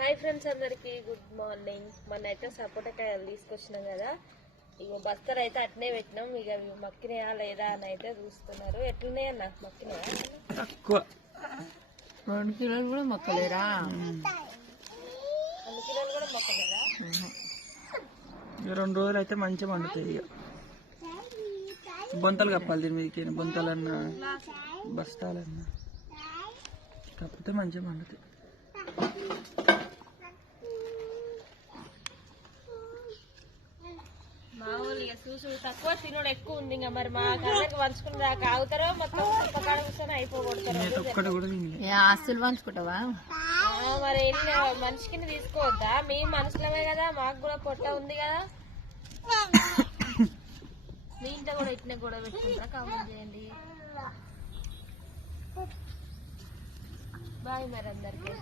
Hi friends, అందరికి good morning. మొన్నైతే సపోటా కాయలు తీసుకొచ్చినాం కదా, ఇక బస్తలు అయితే అట్నే పెట్టినాం. ఇక ఇవి మక్కినాయా లేదా అని అయితే చూస్తున్నారు. ఎట్లున్నాయన్నా మక్కినాయా? తక్కువ 2 కిలోలు కూడా మొక్కలేరా? 2 కిలోలు కూడా మొక్కలేదా? 2 రోజులు అయితే మంచిగా పండుతాయి. ఇక బొంతలు కప్పాలి దీని మీదకి, బొంతలన్నా బస్తాలన్నా కప్పితే మంచిగా పండుతాయి. మామూలు ఇక చూసు తక్కువ తినుడు ఎక్కువ ఉంది. ఇంకా మరి మా కళ్ళకి పంచుకుని దాకా ఆగుతారో మొత్తం కాడ కూర్చొని అయిపోగొడతారు. ఒక్కటి కూడా తిని ఆస్తులు పంచుకుంటావా? మరి ఎన్ని మనిషికి తీసుకోవద్దా? మీ మనుషులమే కదా, మాకు కూడా పొట్ట ఉంది కదా. మీ ఇంట్లో కూడా ఇట్నే గొడవ పెట్టుకుంటారా? కామెంట్ చేయండి. బాయ్ మరి అందరికీ.